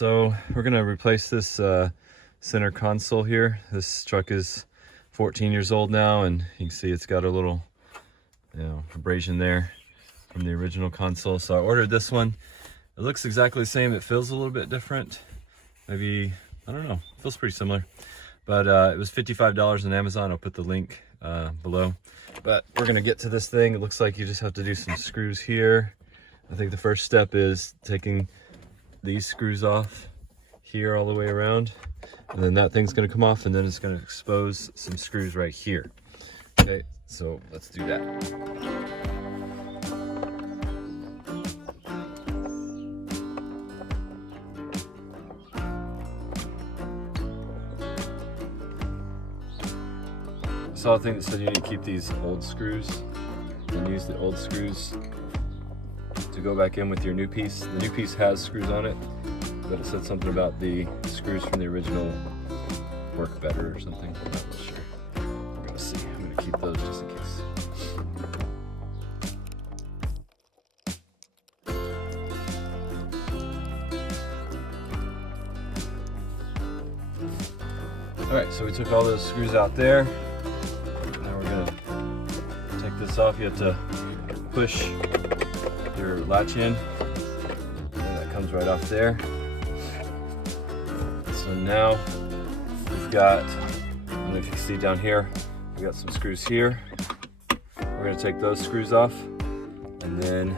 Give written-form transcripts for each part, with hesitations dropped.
So we're gonna replace this center console here. This truck is 14 years old now, and you can see it's got a little, abrasion there from the original console. So I ordered this one. It looks exactly the same. It feels a little bit different. Maybe, I don't know, it feels pretty similar. But it was $55 on Amazon. I'll put the link below. But we're gonna get to this thing. It looks like you just have to do some screws here. I think the first step is taking these screws off here all the way around, and then that thing's gonna come off, and then it's gonna expose some screws right here. Okay, so let's do that. I saw a thing that said you need to keep these old screws and use the old screws to go back in with your new piece. The new piece has screws on it, but it said something about the screws from the original work better or something. I'm not real sure. We're gonna see. I'm gonna keep those just in case. All right, so we took all those screws out there. Now we're gonna take this off. You have to push your latch in, and that comes right off there. So now we've got, I don't know if you can see down here, we got some screws here. We're gonna take those screws off, and then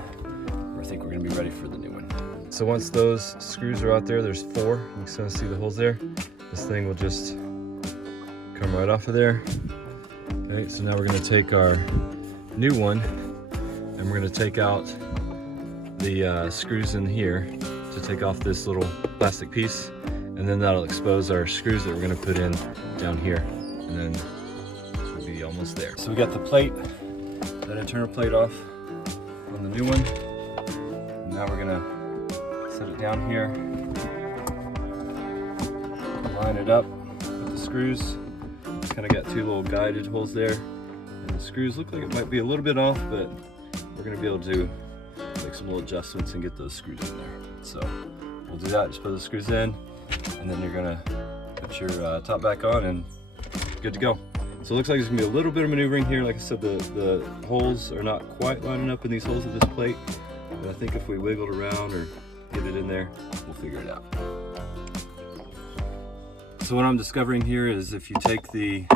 I think we're gonna be ready for the new one. So once those screws are out there, there's 4. You can kind of see the holes there. This thing will just come right off of there. Okay, so now we're gonna take our new one, and we're gonna take out the screws in here to take off this little plastic piece, and then that'll expose our screws that we're going to put in down here, and then we'll be almost there. So we got the plate, that internal plate off on the new one, and now we're going to set it down here, line it up with the screws. It's kind of got 2 little guided holes there, and the screws look like it might be a little bit off, but we're going to be able to make some little adjustments and get those screws in there. So we'll do that, just put the screws in, and then you're gonna put your top back on and good to go. So it looks like there's gonna be a little bit of maneuvering here. Like I said, the holes are not quite lining up in these holes of this plate, but I think if we wiggled around or get it in there, we'll figure it out. So what I'm discovering here is if you take the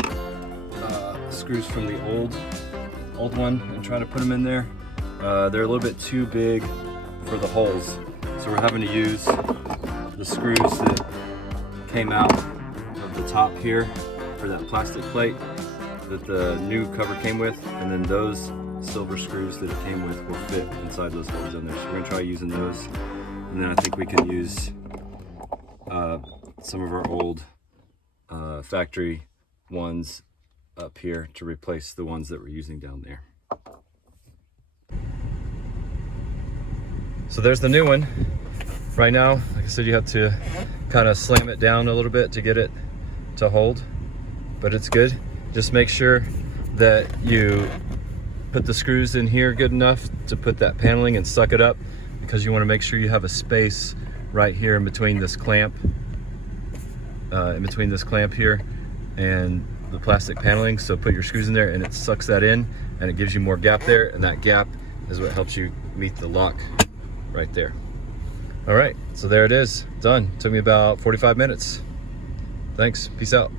screws from the old one and try to put them in there, they're a little bit too big for the holes. So we're having to use the screws that came out of the top here for that plastic plate that the new cover came with, and then those silver screws that it came with will fit inside those holes in there. So we're gonna try using those, and then I think we can use some of our old factory ones up here to replace the ones that we're using down there. So there's the new one. Right now, like I said, you have to kind of slam it down a little bit to get it to hold, but it's good. Just make sure that you put the screws in here good enough to put that paneling and suck it up, because you want to make sure you have a space right here in between this clamp, here and the plastic paneling. So put your screws in there and it sucks that in, and it gives you more gap there, and that gap is what helps you meet the lock right there. All right, so there it is, done. Took me about 45 minutes. Thanks, peace out.